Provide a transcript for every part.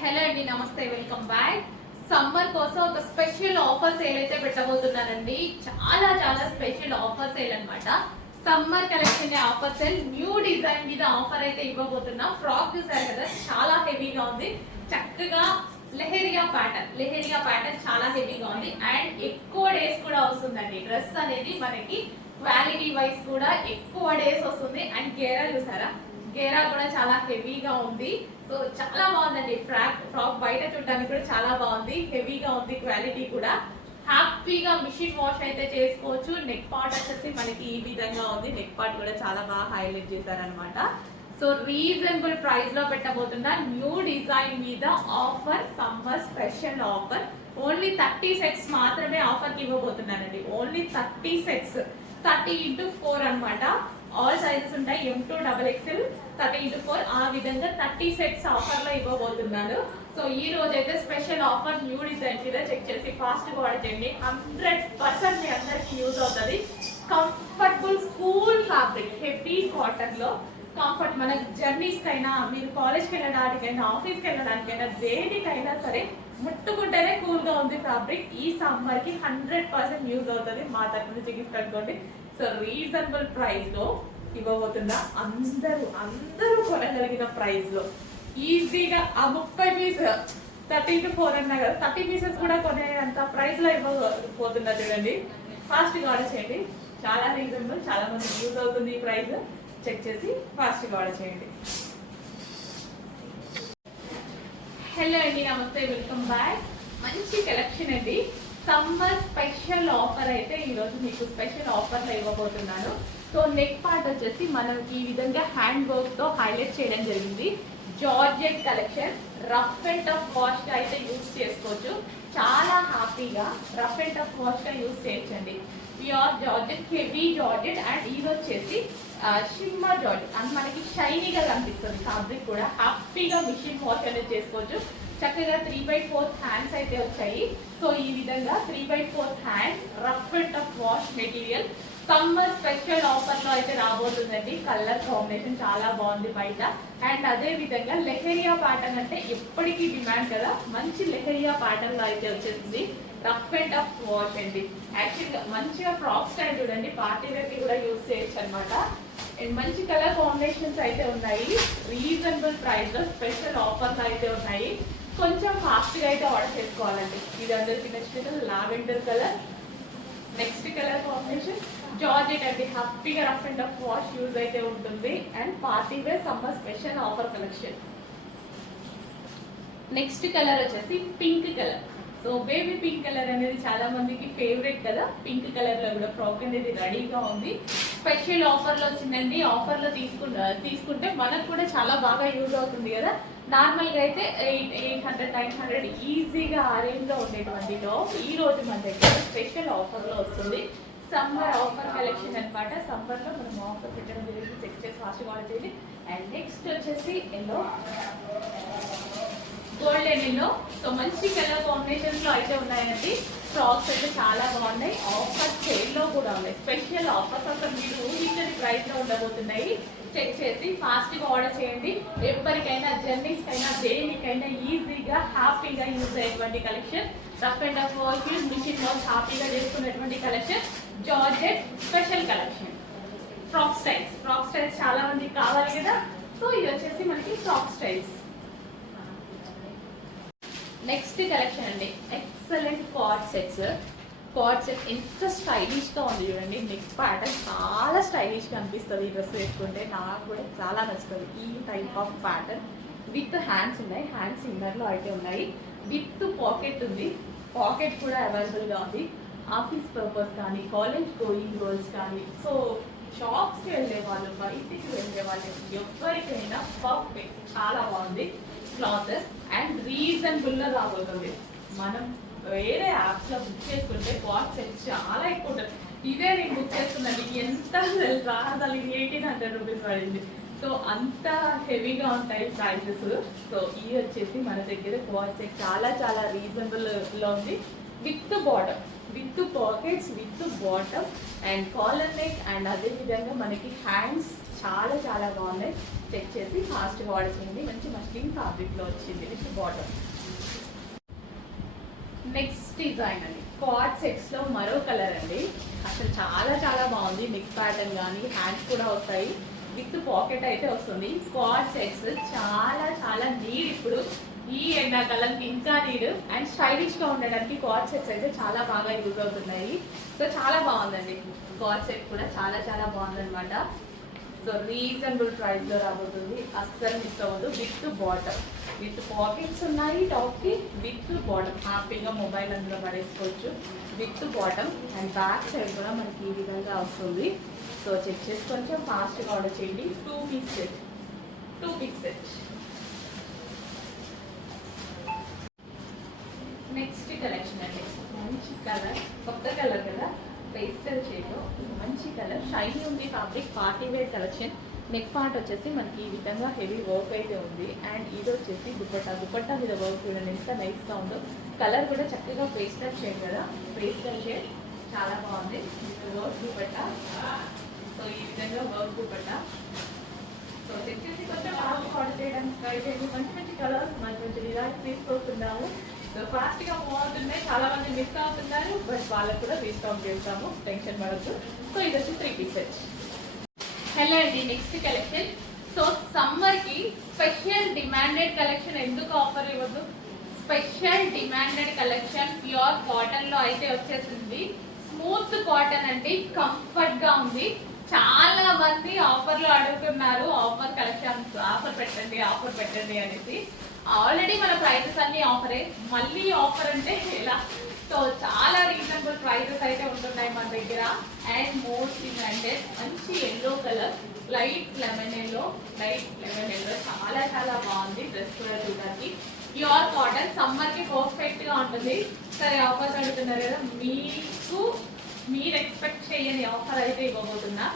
Hello అండి, నమస్తే, welcome back. Summer కోసం ఒక స్పెషల్ ఆఫర్ సేల్ అయితే పెట్టబోతున్నానండి. చాలా చాలా స్పెషల్ ఆఫర్ సేల్ అన్నమాట. Summer collection offer sale, new design మీద ఆఫర్ అయితే ఇవ్వబోతున్నా. ఫ్రాక్ చూసారు కదా, చాలా హెవీగా ఉంది. చక్కగా లెహెరియా ప్యాటర్న్ చాలా హెవీగా ఉంది అండ్ ఎక్కువ డేస్ కూడా వస్తుందండి. డ్రెస్ అనేది మనకి క్వాలిటీ వైజ్ కూడా ఎక్కువ డేస్ వస్తుంది. అండ్ గేరా చూసారా, గేరా కూడా చాలా హెవీగా ఉంది. సో చాలా బాగుందండి. ఫ్రాక్ బయట చూడడానికి కూడా చాలా బాగుంది, హెవీగా ఉంది, క్వాలిటీ కూడా. హ్యాపీగా మిషన్ వాష్ అయితే చేసుకోవచ్చు. నెక్ పార్ట్ వచ్చేసి మనకి ఈ విధంగా ఉంది. నెక్ పార్ట్ కూడా చాలా బాగా హైలైట్ చేశారనమాట. సో రీజనబుల్ ప్రైస్ లో పెట్టబోతున్నా. న్యూ డిజైన్ మీద offer, summer special offer. Only 30 sets మాత్రమే ఆఫర్ కి ఇవ్వబోతున్నానండి. ఓన్లీ 30 సెట్స్, 30x4 అనమాట. ఆల్ సైజెస్ ఉంటాయి, M2 XXL 30x4. ఆ విధంగా 30 సెట్స్ ఆఫర్ లో ఇవ్వబోతున్నాను. సో ఈ రోజు అయితే స్పెషల్ ఆఫర్ న్యూ డిజైన్ మీద చెక్ చేసి ఫాస్ట్ గా ఆర్డర్ చేయండి. 100% మీ అందరికి యూజ్ అవుతుంది. Comfortable cool fabric, heavy cotton లో కంఫర్ట్. మన జర్నీస్ కైనా, మీరు కాలేజ్కి వెళ్ళడానికైనా, ఆఫీస్కి వెళ్ళడానికైనా, దేనికైనా సరే ముట్టుకుంటేనే కూల్ గా ఉంది ఫ్యాబ్రిక్. ఈ సమ్మర్ కి 100% యూజ్ అవుతుంది. మా తరఫు నుంచి గిఫ్ట్ అనుకోండి. సో రీజనబుల్ ప్రైస్ లో ఇవ్వబోతున్నా. అందరూ కొనగలిగిన ప్రైస్ లో ఈజీగా ఆ 30 పీస్ 30x4 అన్నా కదా, 30 పీసెస్ కూడా కొనేంత ప్రైస్ లో ఇవ్వబోతున్నా. చూడండి, ఫాస్ట్ గా ఆర్డర్ చేయండి. చాలా రీజనబుల్, చాలా మంది యూజ్ అవుతుంది ఈ ప్రైస్. చెక్ చేసి ఫాస్ట్ గా ఆర్డర్ చేయండి. హలో అండి, నమస్తే, వెల్కమ్ బ్యాక్. మంచి కలెక్షన్ అండి. సమ్మర్ స్పెషల్ ఆఫర్ అయితే ఈరోజు మీకు స్పెషల్ ఆఫర్ లో ఇవ్వబోతున్నాను. సో నెక్ పార్ట్ వచ్చేసి మనం ఈ విధంగా హ్యాండ్ వర్క్ తో హైలైట్ చేయడం జరిగింది. Georgette collection, rough and tough wash గా అయితే యూజ్ చేసుకోవచ్చు. చాలా హ్యాపీగా రఫ్ అండ్ టఫ్ వాష్ గా యూజ్ చేయొచ్చండి. Pure georgette, heavy georgette. And ఇది వచ్చేసి షిమ్మర్ జార్జెట్, అండ్ మనకి షైనీగా కనిపిస్తుంది ఫ్యాబ్రిక్ కూడా. హ్యాపీగా మిషన్ వాష్ అనేది చేసుకోవచ్చు. చక్కగా 3/4 హ్యాండ్స్ అయితే వచ్చాయి. సో ఈ విధంగా 3/4 hands, rough and tough wash material. Summer special offer లో అయితే రాబోతుందండి. కలర్ కాంబినేషన్ చాలా బాగుంది బయట. అండ్ అదే విధంగా లెహెరియా ప్యాటర్న్ అంటే ఎప్పటికీ డిమాండ్ కదా, మంచి లెహెరియా ప్యాటర్న్ లో అయితే వచ్చేసింది. రఫ్ అండ్ టఫ్ వాష్ అండి. యాక్చువల్గా మంచిగా ఫ్రాక్ స్టైల్ చూడండి, పార్టీ వేర్ కి కూడా యూజ్ చేయొచ్చు అనమాట. అండ్ మంచి కలర్ కాంబినేషన్స్ అయితే ఉన్నాయి. రీజనబుల్ ప్రైస్ లో స్పెషల్ ఆఫర్లు అయితే ఉన్నాయి. కొంచెం ఫాస్ట్ గా అయితే ఆర్డర్ చేసుకోవాలండి. ఇది అందరికి నచ్చిన lavender colour. Next colour combination georgette అండి. హ్యాపీగా rough and tough wash use అయితే ఉంటుంది. And party wear summer special offer collection. Next colour వచ్చేసి pink colour. So baby pink colour అనేది చాలా మందికి ఫేవరెట్ కదా. పింక్ కలర్ లో కూడా ఫ్రాక్ అనేది రెడీగా ఉంది. స్పెషల్ ఆఫర్ లో వచ్చిందండి. ఆఫర్ లో తీసుకుంటే మనకు కూడా చాలా బాగా యూజ్ అవుతుంది కదా. నార్మల్ గా అయితే 800 900 ఈజీగా ఆ రేంజ్ లో ఉండేటువంటి టాప్ ఈ రోజు మన దగ్గర స్పెషల్ ఆఫర్ లో వస్తుంది. సమ్మర్ ఆఫర్ కలెక్షన్ అనమాట. సమ్మర్ లో మనం ఆఫర్ పెట్టడం జరిగింది. చెక్ చేసి ఫాస్ట్ గా ఆర్డర్ చేయండి. అండ్ నెక్స్ట్ వచ్చేసి ఎల్లో, గోల్డెన్ ఎల్లో. సో మంచి కలర్ కాంబినేషన్స్ లో అయితే ఉన్నాయండి. ఫ్రాక్స్ అయితే చాలా బాగున్నాయి. ఆఫర్స్ సేల్ లో కూడా ఉన్నాయి. స్పెషల్ ఆఫర్స్ అసలు మీరు ఊహించని ప్రైస్ లో ఉండబోతున్నాయి. చెక్ చేసి ఫాస్ట్ గా ఆర్డర్ చేయండి. ఎవరికైనా, జర్నీస్ కైనా, దేనికైనా ఈజీగా హ్యాపీగా యూజ్ అయ్యేటువంటి collection. Rough and tough wash, machine wash హ్యాపీగా చేసుకునేటువంటి collection. Georgette special collection. Frock styles చాలా మందికి కావాలి కదా. సో ఇది వచ్చేసి మనకి ఫ్రాక్ స్టైల్స్. నెక్స్ట్ కలెక్షన్ అండి, excellent cord sets. Cord set ఎంత స్టైలిష్ గా ఉంది చూడండి. నెక్ ప్యాటర్న్ చాలా స్టైలిష్ గా అనిపిస్తుంది. ఈ డ్రెస్ వేసుకుంటే నాకు కూడా చాలా నచ్చుతుంది. ఈ type of pattern with hands ఉన్నాయి. హ్యాండ్స్ ఇన్నర్ లో అయితే ఉన్నాయి. విత్ పాకెట్ ఉంది. పాకెట్ కూడా అవైలబుల్ గా ఉంది. ఆఫీస్ పర్పస్ కానీ, కాలేజ్ గోయింగ్ గర్ల్స్ కానీ, సో షాప్స్ కి వెళ్ళే వాళ్ళు, బయటికి వెళ్ళే వాళ్ళు, ఎవరికైనా పర్ఫెక్ట్. చాలా బాగుంది క్లాత్. అండ్ రీజనబుల్ లో రాబోతుంది. మనం వేరే యాప్స్ లో బుక్ చేసుకుంటే కాస్ట్ చాలా ఎక్కువ ఉంటుంది. ఇదే నేను బుక్ చేస్తున్నాను, ఎంత తెలుసా, అసలు 1800 రూపీస్ పడింది. సో అంత హెవీగా ఉంటాయి ప్రైజెస్. సో ఇది వచ్చేసి మన దగ్గర కాస్ట్ చాలా చాలా రీజనబుల్ లో ఉంది. With bottom, with pockets, with bottom and collar neck. And అదే విధంగా మనకి హ్యాండ్స్ చాలా చాలా బాగున్నాయి. చెక్ చేసి ఫాస్ట్గా ఆర్డర్ చేయండి. మంచి మస్లిన్ ఫ్యాబ్రిక్లో వచ్చింది విత్ బాటమ్. నెక్స్ట్ డిజైన్ అండి, క్వాడ్ సెట్స్ లో మరో కలర్ అండి. అసలు చాలా చాలా బాగుంది. నెక్ ప్యాటర్న్ కానీ హ్యాండ్స్ కూడా వస్తాయి, విత్ పాకెట్ అయితే వస్తుంది. క్వాడ్ సెట్స్ చాలా చాలా నీడ్ ఇప్పుడు ఈ ఎండాకాలంకి, ఇంకా నీడ్ అండ్ స్టైలిష్ గా ఉండడానికి క్వాడ్ సెట్స్ అయితే చాలా బాగా యూజ్ అవుతున్నాయి. సో చాలా బాగుందండి, క్వాడ్ సెట్ కూడా చాలా చాలా బాగుందన్నమాట. సో రీజనబుల్ ప్రైస్ లో రాబోతుంది, అస్సలు మిస్ అవ్వదు. విత్ బాటమ్, విత్ పాకెట్స్ ఉన్నాయి టాప్ కి, విత్ బాటమ్. హ్యాపీగా మొబైల్ అందులో పడేసుకోవచ్చు with bottom. And back side కూడా మనకి ఈ విధంగా వస్తుంది. సో చెక్ చేసి కొంచెం ఫాస్ట్గా ఆర్డర్ చేయండి. 2 piece set, 2 piece set. Next collection అండి, మంచి కలర్, కొత్త కలర్ కదా, పేస్టల్ షేడ్ లో మంచి కలర్, షైనీ ఉంది fabric, party wear collection. Neck part వచ్చేసి మనకి ఈ విధంగా హెవీ వర్క్ అయితే ఉంది. అండ్ ఇది వచ్చేసి దుపట్టా, దుపట్టా మీద వర్క్ చూడండి ఎంత నైస్గా ఉందో. కలర్ కూడా చక్కగా పేస్టల్ షేడ్ కదా, పేస్టల్ షేడ్ చాలా బాగుంది. వర్క్ దుపట్టా, సో ఈ విధంగా వర్క్ దుపట్టా. సో చెక్ చేసి కొంచెం ఫాస్ట్ ఆర్డర్ చేయడానికి ట్రై చేయండి. మంచి మంచి కలర్స్ మంచి మంచి డిజైన్స్ తీసుకొస్తున్నాము. సో ఫాస్ట్గా బాగుంటున్నాయి, చాలా మంది మిస్ అవుతున్నారు, బట్ వాళ్ళకు కూడా రీస్టాక్ చేస్తాము, టెన్షన్ పడద్దు. సో ఇది వచ్చి 3 పీస్ సెట్. హలో అండి, నెక్స్ట్ కలెక్షన్. సో సమ్మర్ కి స్పెషల్ డిమాండెడ్ కలెక్షన్ ఎందుకు ఆఫర్ ఇవ్వద్దు. Special demanded collection pure cotton లో అయితే వచ్చేసింది. స్మూత్ కాటన్ అండి, కంఫర్ట్ గా ఉంది. చాలా మంది ఆఫర్లు అడుగుతున్నారు, ఆఫర్ కలెక్షన్స్, ఆఫర్ పెట్టండి ఆఫర్ పెట్టండి అనేసి. ఆల్రెడీ మన ప్రైజెస్ అన్ని ఆఫరే, మళ్ళీ ఆఫర్ అంటే ఎలా. సో చాలా రీజనబుల్ ప్రైజెస్ అయితే ఉంటున్నాయి మన దగ్గర. అండ్ మోస్ట్ డిమాండెడ్ మంచి yellow colour, light lemon yellow, light lemon yellow చాలా చాలా బాగుంది. డ్రెస్ కూడా చూడడానికి ప్యూర్ కాటన్, సమ్మర్ కి పర్ఫెక్ట్ గా ఉంటుంది. సరే ఆఫర్స్ అడుగుతున్నారు కదా, మీకు మీరు ఎక్స్పెక్ట్ చేయని ఆఫర్ అయితే ఇవ్వబోతున్నా.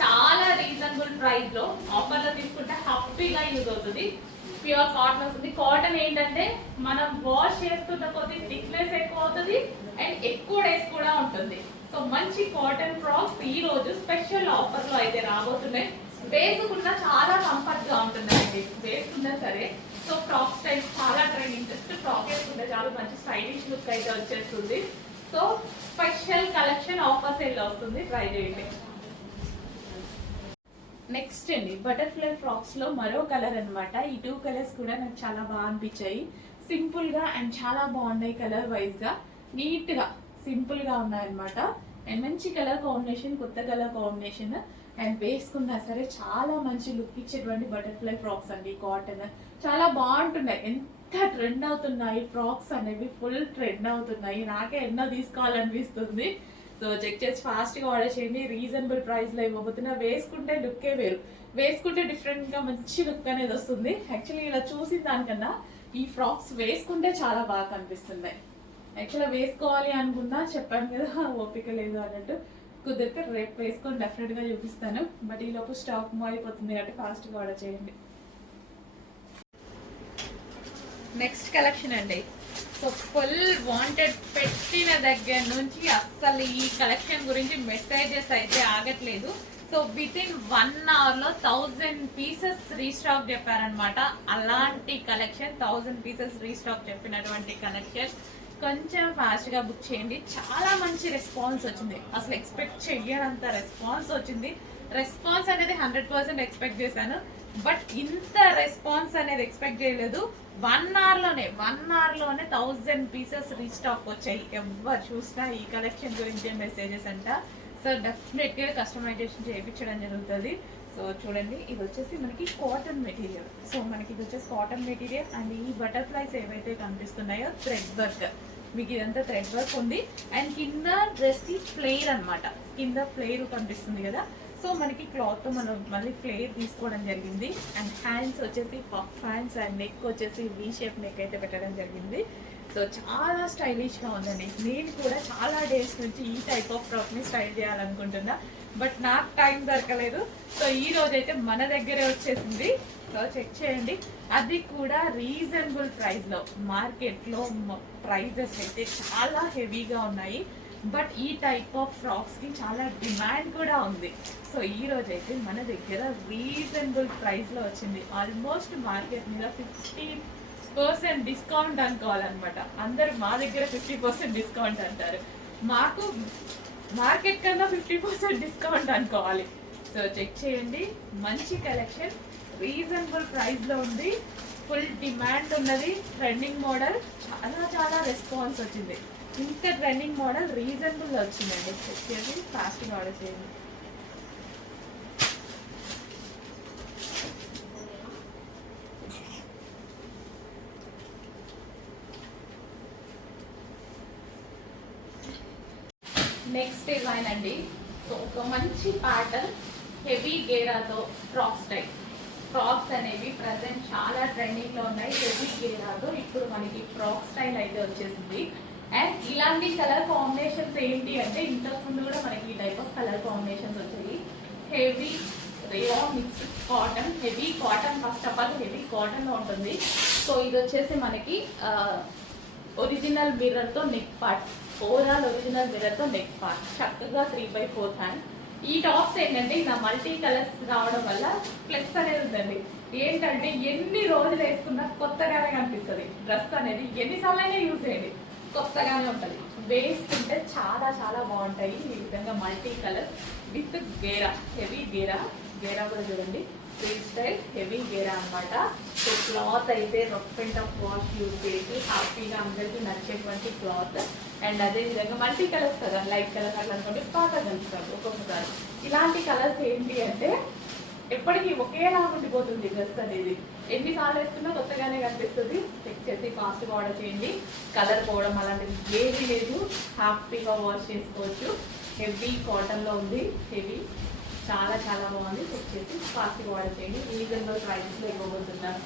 చాలా రీజనబుల్ ప్రైస్ లో ఆఫర్లో తీసుకుంటే హ్యాపీగా యూజ్ అవుతుంది. ప్యూర్ కాటన్ వస్తుంది. కాటన్ ఏంటంటే మనం వాష్ చేస్తున్న కొద్ది థిక్నెస్ ఎక్కువ అవుతుంది అండ్ ఎక్కువ డేస్ కూడా ఉంటుంది. సో మంచి కాటన్ ఫ్రాక్స్ ఈ రోజు స్పెషల్ ఆఫర్ లో అయితే రాబోతున్నాయి. వేసుకున్నా చాలా కంఫర్ట్ గా ఉంటుందండి, వేసుకున్నా సరే. సో ఫ్రాక్ స్టైల్ చాలా ట్రెండింగ్, జస్ట్ ఫ్రాక్ వేసుకుంటే చాలా మంచి స్టైలిష్ లుక్ అయితే వచ్చేస్తుంది. So special collection offer sale వస్తుంది, ట్రై చేయండి. నెక్స్ట్ అండి, బటర్ఫ్లై ఫ్రాక్స్ లో మరో కలర్ అన్నమాట. ఈ 2 కలర్స్ కూడా నాకు చాలా బాగా అనిపించాయి. సింపుల్ గా అండ్ చాలా బాగున్నాయి, కలర్ వైజ్ గా నీట్ గా సింపుల్ గా ఉన్నాయన్నమాట. అండ్ మంచి కలర్ కాంబినేషన్, కొత్త కలర్ కాంబినేషన్. అండ్ వేసుకున్నా సరే చాలా మంచి లుక్ ఇచ్చేటువంటి బటర్ఫ్లై ఫ్రాక్స్ అండి. కాటన్ చాలా బాగుంటున్నాయి, ఎంత ట్రెండ్ అవుతున్నాయి ఫ్రాక్స్ అనేవి, ఫుల్ ట్రెండ్ అవుతున్నాయి. నాకే ఎన్నో తీసుకోవాలనిపిస్తుంది. సో చెక్ చేసి ఫాస్ట్గా ఆర్డర్ చేయండి. రీజనబుల్ ప్రైస్లో ఇవ్వబోతున్నా. వేసుకుంటే లుక్కే వేరు, వేసుకుంటే డిఫరెంట్గా మంచి లుక్ అనేది వస్తుంది. యాక్చువల్లీ ఇలా చూసిన దానికన్నా ఈ ఫ్రాక్స్ వేసుకుంటే చాలా బాగా కనిపిస్తున్నాయి. యాక్చువల్గా వేసుకోవాలి అనుకున్నా, చెప్పాను కదా ఓపిక లేదు అన్నట్టు. కుదిరితే రేపు వేసుకొని డెఫినెట్గా చూపిస్తాను, బట్ ఈలోపు స్టాక్ మారిపోతుంది కాబట్టి ఫాస్ట్గా ఆర్డర్ చేయండి. నెక్స్ట్ కలెక్షన్ అండి. సో ఫుల్ వాంటెడ్ పెట్టిన దగ్గర నుంచి అస్సలు ఈ కలెక్షన్ గురించి మెసేజెస్ అయితే ఆగట్లేదు. సో విత్ ఇన్ 1 hour లో 1000 పీసెస్ రీస్టాక్ చెప్పారనమాట. అలాంటి కలెక్షన్ 1000 పీసెస్ రీస్టాక్ చెప్పినటువంటి కలెక్షన్ కొంచెం ఫాస్ట్ గా బుక్ చేయండి. చాలా మంచి రెస్పాన్స్ వచ్చింది, అసలు ఎక్స్పెక్ట్ చెయ్యనంత రెస్పాన్స్ వచ్చింది. రెస్పాన్స్ అనేది 100% ఎక్స్పెక్ట్ చేశాను, బట్ ఇంత రెస్పాన్స్ అనేది ఎక్స్పెక్ట్ చేయలేదు. 1 hour లోనే 1000 పీసెస్ రీస్టాక్ వచ్చాయి. ఎవరు చూసినా ఈ కలెక్షన్ గురించి మెసేజెస్ అంట. సో డెఫినెట్ గా కస్టమైజేషన్ చేయించడం జరుగుతుంది. సో చూడండి, ఇది వచ్చేసి మనకి కాటన్ మెటీరియల్. సో మనకి ఇది వచ్చేసి కాటన్ మెటీరియల్ అండ్ ఈ బటర్ఫ్లైస్ ఏవైతే కనిపిస్తున్నాయో థ్రెడ్ వర్క్, మీకు ఇదంతా థ్రెడ్ వర్క్ ఉంది. అండ్ కింద డ్రెస్ కి ఫ్లేర్ అనమాట, కింద ఫ్లేర్ కనిపిస్తుంది కదా. సో మనకి క్లాత్ మనం మళ్ళీ ఫ్లేర్ తీసుకోవడం జరిగింది. అండ్ హ్యాండ్స్ వచ్చేసి పఫ్ హ్యాండ్స్ అండ్ నెక్ వచ్చేసి వీ షేప్ నెక్ అయితే పెట్టడం జరిగింది. సో చాలా స్టైలిష్గా ఉందండి. నేను కూడా చాలా డేస్ నుంచి ఈ టైప్ ఆఫ్ ఫ్రాక్ని స్టైల్ చేయాలనుకుంటున్నా, బట్ నాకు టైం దొరకలేదు. సో ఈ రోజు అయితే మన దగ్గరే వచ్చేసింది. సో చెక్ చేయండి, అది కూడా రీజనబుల్ ప్రైస్లో. మార్కెట్లో ప్రైజెస్ అయితే చాలా హెవీగా ఉన్నాయి. బట్ ఈ టైప్ ఆఫ్ ఫ్రాక్స్కి చాలా డిమాండ్ కూడా ఉంది. సో ఈ రోజు అయితే మన దగ్గర రీజనబుల్ ప్రైస్లో వచ్చింది. ఆల్మోస్ట్ మార్కెట్ మీద 50% డిస్కౌంట్ అనుకోవాలన్నమాట. అందరూ మా దగ్గర 50% డిస్కౌంట్ అంటారు, మాకు మార్కెట్ కన్నా 50% డిస్కౌంట్ అనుకోవాలి. సో చెక్ చేయండి, మంచి కలెక్షన్ రీజనబుల్ ప్రైస్లో ఉంది, ఫుల్ డిమాండ్ ఉన్నది, ట్రెండింగ్ మోడల్, చాలా రెస్పాన్స్ వచ్చింది. ఇంకా ట్రెండింగ్ మోడల్ రీజనబుల్ వచ్చిందండి. చెక్ చేసి ఫాస్ట్గా ఆర్డర్ చేయండి. నెక్స్ట్ డిజైన్ అండి. సో ఒక మంచి ప్యాటర్న్ హెవీ గేరాతో ఫ్రాక్ స్టైల్. ఫ్రాక్స్ అనేవి ప్రజెంట్ చాలా ట్రెండింగ్లో ఉన్నాయి. హెవీ గేరాతో ఇప్పుడు మనకి ఫ్రాక్ స్టైల్ అయితే వచ్చేసింది. అండ్ ఇలాంటి కలర్ కాంబినేషన్స్ ఏంటి అంటే ఇంతకుముందు కూడా మనకి ఈ టైప్ ఆఫ్ కలర్ కాంబినేషన్స్ వచ్చాయి. Heavy rayon mixed cotton, heavy cotton, first of all heavy కాటన్లో ఉంటుంది. సో ఇది వచ్చేసి మనకి ఒరిజినల్ మిర్రర్తో నెక్ పార్ట్, ఓవరాల్ ఒరిజినల్ మిర్రర్తో నెక్ పార్ట్, చక్కగా 3/4 హ్యాండ్. ఈ టాప్స్ ఏంటంటే ఇలా మల్టీ కలర్స్ రావడం వల్ల ప్లస్ అనేది ఉందండి. ఏంటంటే ఎన్ని రోజులు వేసుకున్నా కొత్తగానే కనిపిస్తుంది. డ్రెస్ అనేది ఎన్నిసార్లైనా యూజ్ చేయండి, కొత్తగానే ఉంటుంది. వేసుకుంటే చాలా బాగుంటాయి. ఈ విధంగా multi colour with Gera, heavy గేరా కూడా చూడండి, ఫ్రీ స్టైల్ హెవీ గేరా అనమాట. సో క్లాత్ అయితే rough and tough wash use చేసి హ్యాపీగా అందరికీ నచ్చేటువంటి క్లాత్. అండ్ అదేవిధంగా మల్టీ కలర్స్ కదా, లైట్ కలర్ అట్లా అనుకోండి, బాగా కలుపుతారు ఒక్కొక్కసారి. ఇలాంటి కలర్స్ ఏంటి అంటే ఎప్పటికీ ఒకేలా ఉండిపోతుంది డ్రెస్ అనేది, ఎన్నిసార్లు వేసుకున్నా కొత్తగానే కనిపిస్తుంది. చెక్ చేసి ఫాస్ట్గా ఆర్డర్ చేయండి. కలర్ పోవడం అలాంటిది ఏమీ లేదు, హ్యాపీగా వాష్ చేసుకోవచ్చు. హెవీ కాటన్లో ఉంది, హెవీ చాలా బాగుంది. చెక్ చేసి ఫాస్ట్గా ఆర్డర్ చేయండి. రీజనబుల్ ప్రైస్లో ఇవ్వబోతున్నారు.